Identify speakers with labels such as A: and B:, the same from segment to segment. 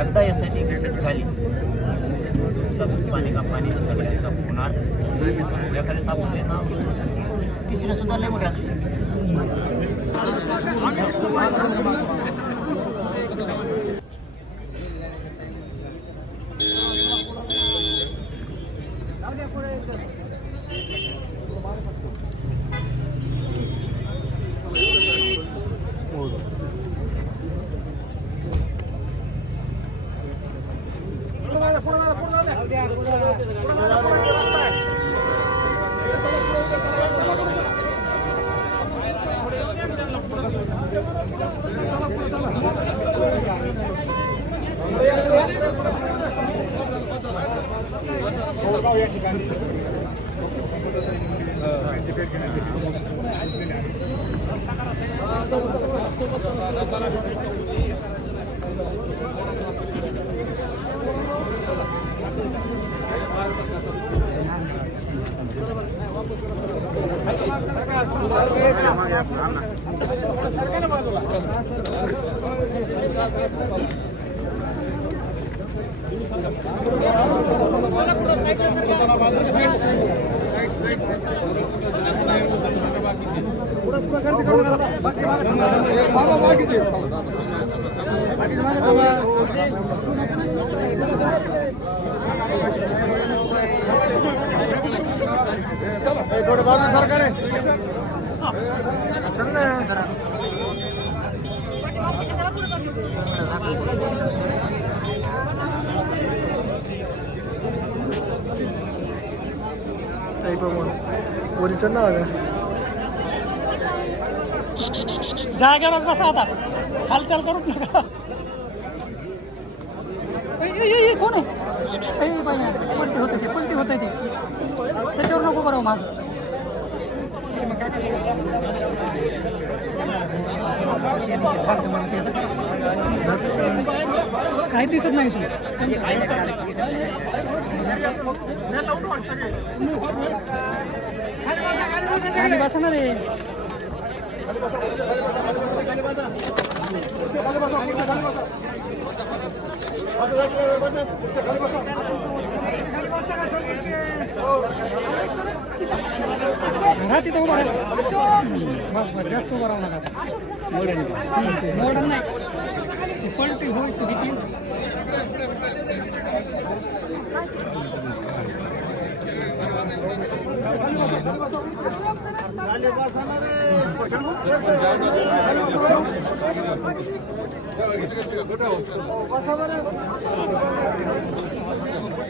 A: एकदा यासाठी आय झाली. तुमचा दूध पाणी का पाणी सगळ्यांचा होणार. एखाद्या सापूचे नाव घेऊन तिसरे सुद्धा लय मोठे असू शकते.
B: थोडं बाजू सरकार आहे वरीचं नाव का
C: जागेवरच बसा आता. हालचाल करून नका. ए, ए, कोण आहे? ए, बाई, पलटी होते ती पलटी होते ती. त्याच्यावर नको करावं माग. काही दिसत नाही तू खाली बसणार रे घरात तिथं उभा राहा. बस बस जास्त उभा राहू नका. मॉडर्न नाही ती पलटी व्हायची भीती बरं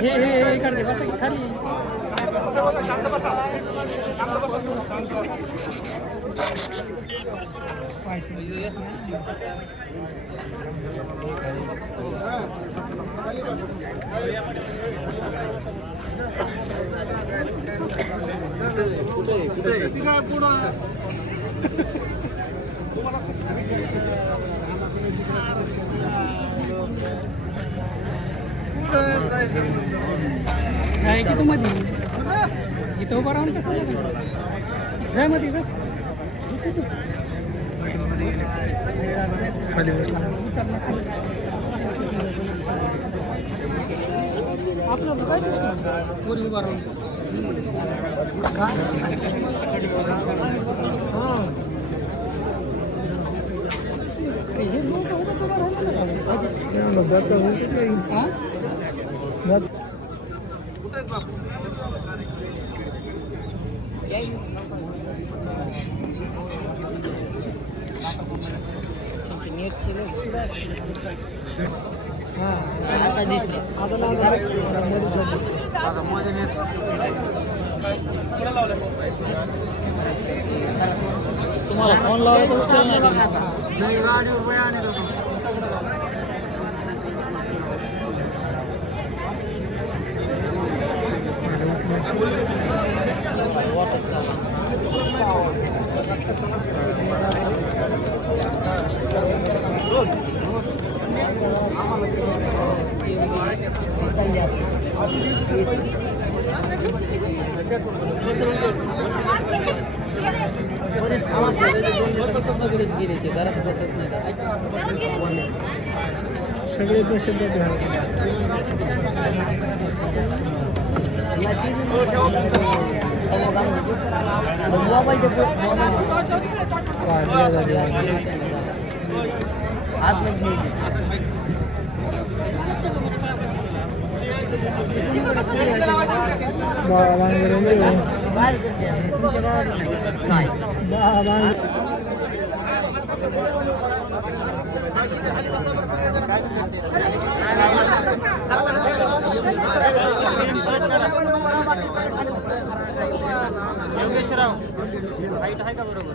C: हे हे हे इकडे बसा शांत बसा काय की तू मध्ये इथं उभं राहून कसं जायचं? जायमध्ये जा
B: खाली बसला
C: आपलं काय प्रश्न पोरी उभा राहून हे लोक उभं उभं राहून हा आता दिसले
B: आता लागलं आता मध्ये चालली
C: तुम्हाला फोन लावला तर उचलणार नाही. वाटत चालला. सगळेच गेले ते घरात बसत नाही
B: सगळे योगेशराव हाईट
C: आहे
B: का बरोबर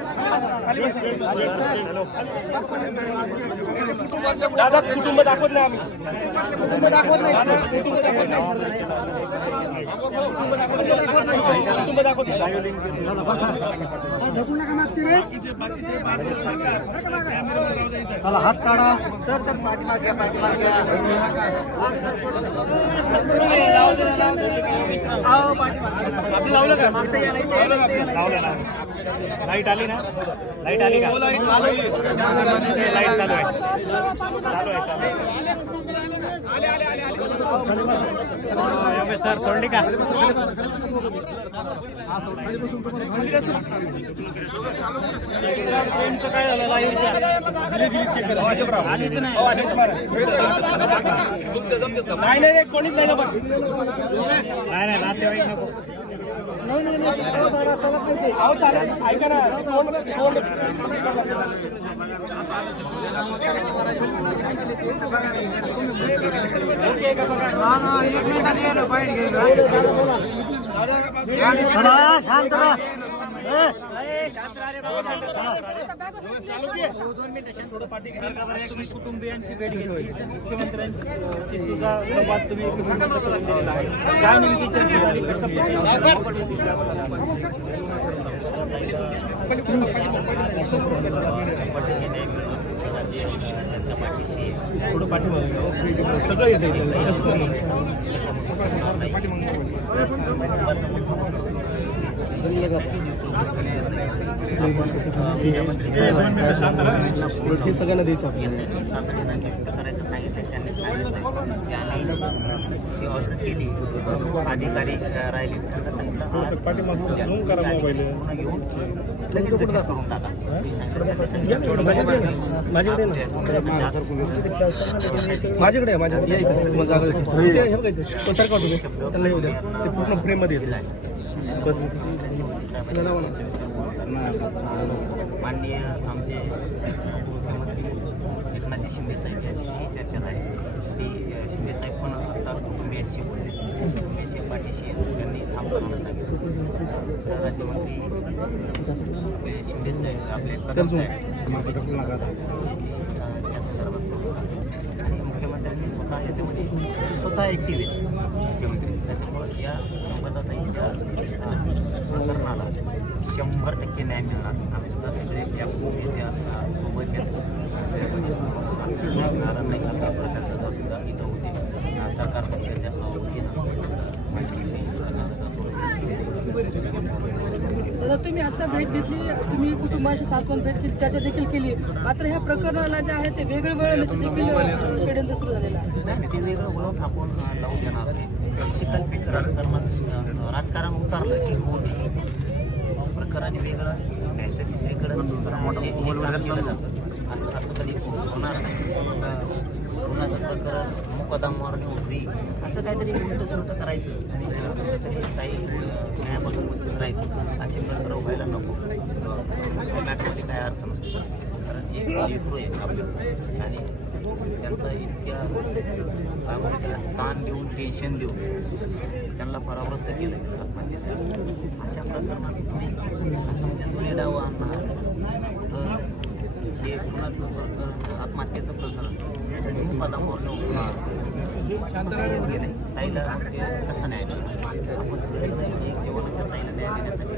D: दादा कुटुंब दाखवत नाही आम्ही. कुटुंब दाखवत नाही. कुटुंब दाखवत नाही. कुटुंब दाखवत नाही.
A: चला हात काढा.
D: सर सर पाठीमागे घ्या, पाठीमागे घ्या.
A: लावलं का? लाइट आली ना? लाइट आली का? लाइट चालू आहे. चालू आहे. सर सोडली का काय झालं लाईव्हच्या आलीच नाही
D: नाही कोणीच नाही
A: नाही नातेवाईक नको.
B: नाही नाही नाही अहो, दादा चालत नाही ते
D: अहो चालेल ऐका ना कोण कोण
A: शांत राहा। कुटुंबियांची भेट घेतली मुख्यमंत्र्यांची तुझा संवाद तुम्ही दिलेला आहे
D: सगळं येते हे सगळ्यांना द्यायचं
A: करायचं सांगितलं त्यांनी सांगितलं ऑर्डर केली अधिकारी राहिले त्यांना सांगितलं घेऊन लगेच करून टाका
D: माझ्याकडे माझ्याकडे आहे येऊ द्या. ते पूर्ण फ्रेममध्ये येते. बस.
A: माननीय आमचे मुख्यमंत्री एकनाथजी शिंदे साहेब याची चर्चा झाली. ती शिंदे साहेब पण आता कुटुंबियांशी बोलले. कुटुंबियांशी पाठीशी त्यांनी थांबवण्याला सांगितलं. राज्यमंत्री आपले शिंदे साहेब आपले कदम साहेब यांच्याशी, अ, या संदर्भात बोलले. आणि मुख्यमंत्र्यांनी स्वतः याच्यामध्ये स्वतः ॲक्टिव्ह आहेत मुख्यमंत्री. त्याच्यामुळं या संवादाताईच्या या प्रकरणाला शंभर टक्के न्याय मिळणार. आम्ही सुद्धा सगळे या भूमीच्या सोबत आहेत. त्यामध्ये नाही आता प्रकारचा सुद्धा इथं होते. सरकार पक्षाच्या
E: तुम्ही आता भेट घेतली तुम्ही कुटुंबाशी सातवन भेट केली चर्चा देखील केली. मात्र ह्या प्रकरणाला जे आहे ते वेगळं वळवण्याचं देखील अ, षडयंत्र सुरू झालेलं आहे.
A: ते वेगळं वळून आपण अ, लावू देणार नाही. चिकलपीठ राजकारणात राजकारण उतारलं की होतीच. प्रकाराने वेगळं न्यायचं तिसरीकडं. केलं जातं. असं असं कधी होणार नाही. कोणाचं प्रकरण पदांवर नेऊन होई असं काहीतरी उलट सुलट करायचं आणि अ, काही न्यायापासून वंचित राहायचं असे प्रकार व्हायला नको. अ, त्या मॅटरमध्ये काय अर्थ नसतो. कारण एक लेकरू आहे आपलं. आणि त्यांचा इतक्या काय म्हणतात त्याला ताण देऊन टेन्शन देऊन त्यांना परावृत्त केलं गेलं. आत्महत्या अशा प्रकरणात तुम्ही तुमच्या जुने डाव आणणार. हे कुणाचं प्रकरण आत्महत्येचं प्रकरण? पदावर नेऊन हे योग्य नाही ताईला ते कसा न्याय मिळणार? ताईला न्याय देण्यासाठी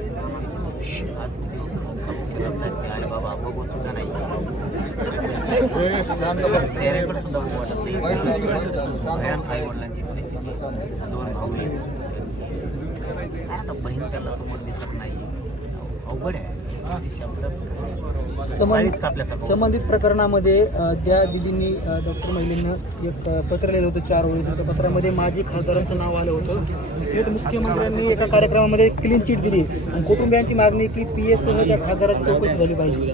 A: आज समोर जाते अरे बाबा बघू सुद्धा नाही चेहऱ्याकडे सुद्धा बघू वाटत नाही. भयान आई वडिलांची परिस्थिती दोन भाऊ आहेत. त्यांची आता बहीण त्याला समोर दिसत नाही. अवघड आहे. होतं.
B: संबंधित प्रकरणामध्ये ज्या दिदींनी डॉक्टर महिलेनं एक पत्र लिहिलं होतं चार ओळीचं त्या पत्रामध्ये माजी खासदारांचं नाव आलं होतं. थेट मुख्यमंत्र्यांनी एका कार्यक्रमामध्ये क्लीन चिट दिली. आणि कुटुंबियांची मागणी की पी एस सह त्या खासदाराची चौकशी झाली पाहिजे.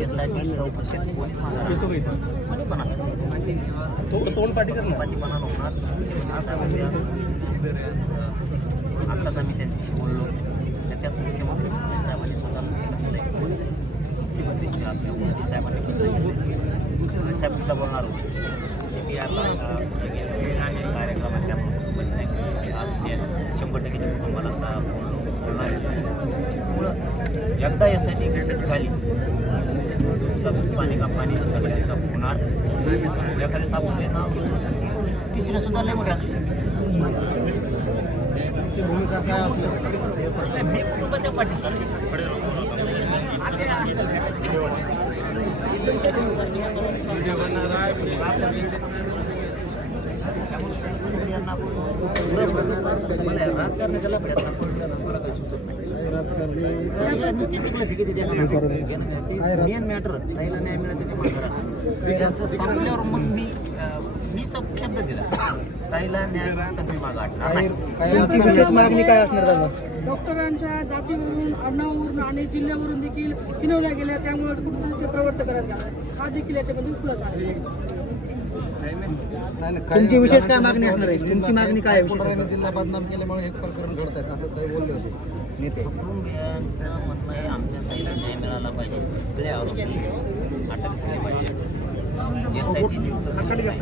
A: यासाठी चौकशीत कोणी पण असतो होणार साहेबांच्या आत्ताच आम्ही त्यांच्याशी बोललो. त्याच्यात मुख्यमंत्री मोदी साहेबांनी स्वतः लक्ष मुख्यमंत्री मोदी साहेबांनी पण सांगितलं. मोदी साहेब बोलणार होते. मी आता कार्यक्रमाच्या कुटुंबाशी नाही आज ते शंभर टक्के त्या कुटुंबाला आता बोललो बोलणार त्यामुळं एकदा यासाठी घटक झाली. तुमचा दूध पाणी का पाणी सगळ्यांचा होणार एखाद्या साबूचे नाव तिसरे सुद्धा लय मोठ्या असू शकते मी मला काही सुचत नाही नुसती फेकी मेन मॅटर ताईला न्याय मिळायचं ते माझं. त्यांचं संपल्यावर मग मी मी सब शब्द दिला न्याय तर मी मागं
B: तुमची विशेष मागणी काय असणार दादा
E: डॉक्टरांच्या जातीवरून आडनावावरून आणि जिल्ह्यावरून देखील हिनवल्या गेल्या त्यामुळे कुठेतरी ते प्रवर्त करण्यात आलं हा देखील याच्यामध्ये खुलासा आहे.
B: तुमची विशेष काय मागणी असणार आहे? तुमची मागणी काय आहे विशेष
F: जिल्हा बदनाम केल्यामुळे हे प्रकरण घडत असं काही बोलले होते नेते.
A: कुटुंबियांचं म्हणणं आहे आमच्या ताईला न्याय मिळाला पाहिजे. सगळे आरोपी अटक झाले पाहिजे. एस आय टी नियुक्त नाही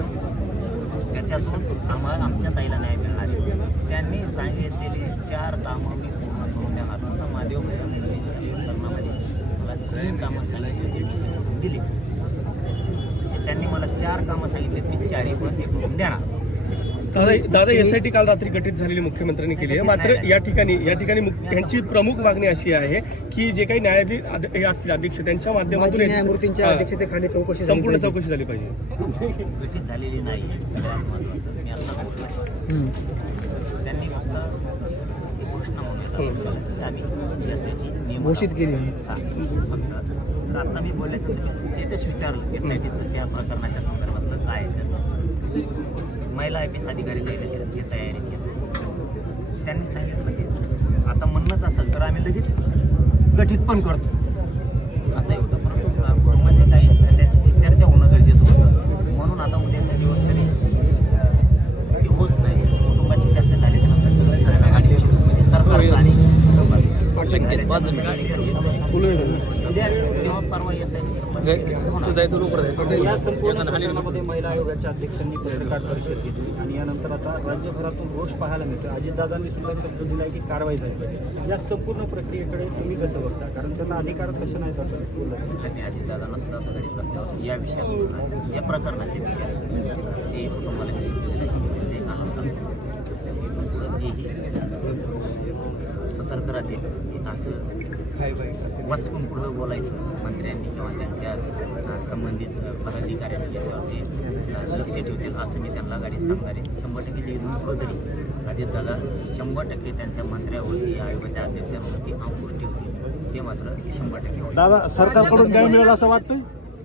A: त्याच्यातून आम्हाला आमच्या ताईला न्याय मिळणार आहे. त्यांनी सांगितलेले चार कामं मी पूर्ण करून देणार जसं महादेव मुलींच्या प्रकरणामध्ये मला तीन कामं सांगितली ते मी करून दिली. असे त्यांनी मला चार कामं सांगितली. मी चारही पण ते करून देणार.
D: दादा दादा एस आय टी काल रात्री गठीत झालेली मुख्यमंत्र्यांनी केली आहे. मात्र या ठिकाणी या ठिकाणी त्यांची प्रमुख मागणी अशी आहे की जे काही न्यायाधीश हे असतील अध्यक्ष त्यांच्या माध्यमातून
B: न्यायमूर्तींच्या अध्यक्षतेखाली चौकशी
D: संपूर्ण. चौकशी झाली पाहिजे.
A: गठीत झालेली नाही. सगळ्यात मी आता. त्यांनी फक्त ती घोषणा म्हणून
D: हं.
A: की आम्ही यासाठी नियम
B: घोषित केली.
A: हा, फक्त. तर आता मी बोलायचं तर मी लेटेस्ट विचारलं एस आय टीचं त्या प्रकरणाच्या संदर्भातलं काय आहे तर महिला आय पी एस अधिकारी द्यायची तयारी केली त्यांनी सांगितलं की आता म्हणणंच असेल तर आम्ही लगेच गठीत पण करतो. असंही होतं परंतु कुटुंबाचे काही त्यांच्याशी चर्चा होणं गरजेचं होतं. म्हणून आता उद्याचा दिवस तरी ते होत नाही. कुटुंबाशी चर्चा सगळं झालं म्हणजे सरकारचं आणि. उद्या किंवा परवा एस आय
G: आता या संपूर्ण प्रकरणामध्ये महिला आयोगाच्या अध्यक्षांनी पत्रकार परिषद घेतली आणि यानंतर आता राज्यभरातून रोष पाहायला मिळतो अजितदादांनी सुद्धा शब्द दिलाय की कारवाई झाली पाहिजे. या संपूर्ण प्रक्रियेकडे तुम्ही कसं बघता? कारण त्यांना अधिकार तसे नाहीत असं
A: त्यांनी अजितदादांना सुद्धा घडीत बसल्यावर या विषयात या प्रकरणाच्या विषयात ते कुटुंबाला जे शिकले दिले जे तेही सतर्क राहतील. असं वाचकून पुढं बोलायचं. मंत्र्यांनी किंवा त्यांच्या संबंधित पदाधिकाऱ्यांनी याच्यावरती लक्ष ठेवतील असं मी त्यांना गाडीत सांगणार आहे. शंभर टक्के ते इथून पुढं तरी. अजितदादा शंभर टक्के त्यांच्या मंत्र्यावरती आयोगाच्या अध्यक्षांवरती अंकुश ठेवतील. ते मात्र शंभर टक्के
H: दादा सरकारकडून न्याय मिळेल असं वाटतंय?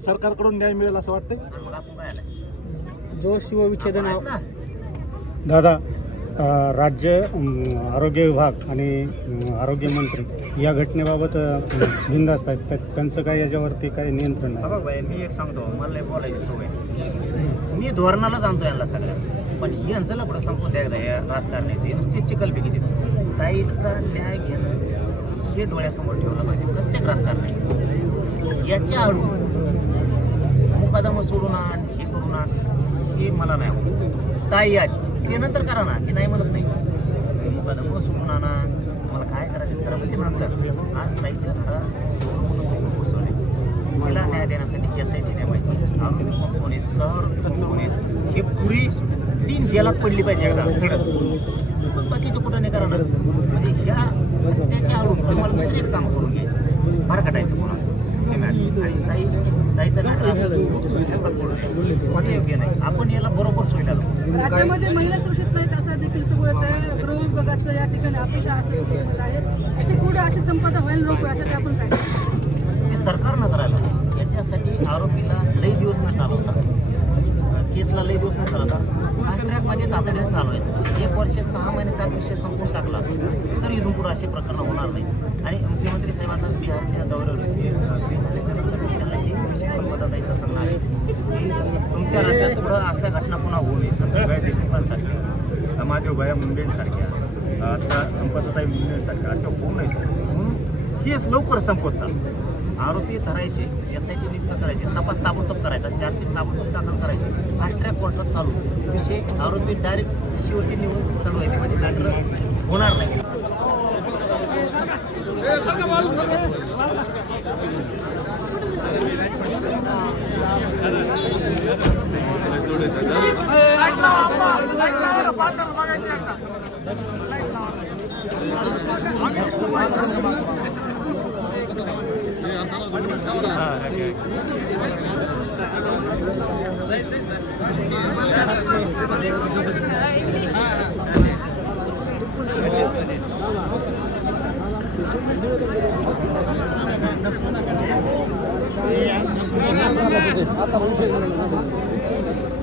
H: सरकारकडून न्याय मिळेल असं वाटतंय?
A: आणि मग आपण काय आलं
B: जो शिवविच्छेदन
G: दादा राज्य आरोग्य विभाग आणि आरोग्यमंत्री या घटनेबाबत अ, बिनधास्त आहेत. तर त्यांचं काय याच्यावरती काही नियंत्रण
A: हा
G: नाही
A: बघ भाई मी एक सांगतो. मला लय बोलायची सवय आहे. मी धोरणाला जाणतो यांना सगळ्या. पण यांचं लपडं संपून द्या या राजकारण्याचे नुसती चिकलपी किती ताईचा न्याय घेणं हे डोळ्यासमोर ठेवलं पाहिजे प्रत्येक राजकारणी याच्या आडू मुकादम सोडून आण हे करून आण हे मला नाही आवडत. ताई आज. ते नंतर करा ना मी नाही म्हणत नाही. मुकादम सोडून आणा. तुम्हाला काय करायचं ते करा ते नंतर. आज ताईच्या घरात दोन मुलं दुःख तिला न्याय देण्यासाठी एस आय टी नेमायची आरोपी कोण आहेत? कोण आहेत? हे पुरी तीन जेलात पडली पाहिजे एकदा सडक. पण बाकीचं कुठं नाही करणार? म्हणजे ह्या त्याच्या आडून तुम्हाला दुसरे काम करून घ्यायचं. फार काटायचं पुन्हा हे मॅडम आणि ताई ताईचं मॅटर असं योग्य नाही. आपण याला बरोबर सोयला
E: राज्यामध्ये महिला सुरक्षित नाहीत असं देखील सगळं आहे गृह विभागाचं या ठिकाणी अपेक्षा असं आहे. याच्यापुढे अशी संपदा व्हायला नको यासाठी आपण काय?
A: ते सरकारनं करायला. याच्यासाठी आरोपीला लई दिवस न चालवता केसला लई दिवस न चालवता फास्ट ट्रॅकमध्ये तातडीने चालवायचं. एक वर्ष सहा महिन्याचा विषय संपून टाकला तर इथून पुढे असे प्रकरण होणार नाही आणि मुख्यमंत्री साहेब आता बिहारच्या दौऱ्यावर विचार आता अशा घटना पुन्हा होऊ नये संतभाई देशमुखांसारख्या महादेवभाया मुंडेंसारख्या आता संपतताई मुंडेंसारख्या अशा होऊ नयेत म्हणून केस लवकर संपत चाल. आरोपी धरायचे एस आय टी नियुक्त करायचे तपास ताबडतोब करायचा चार्जशीट ताबडतोब दाखल करायचे फास्ट ट्रॅक कोर्टात चालू. विषय आरोपी डायरेक्ट शेवटी निवडून चालवायचे म्हणजे दाखल होणार नाही.
C: Thank you. आता भविष्य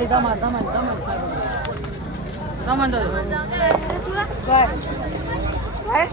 C: साहेबाची गाडी दमा दमा दमा दमा
I: काय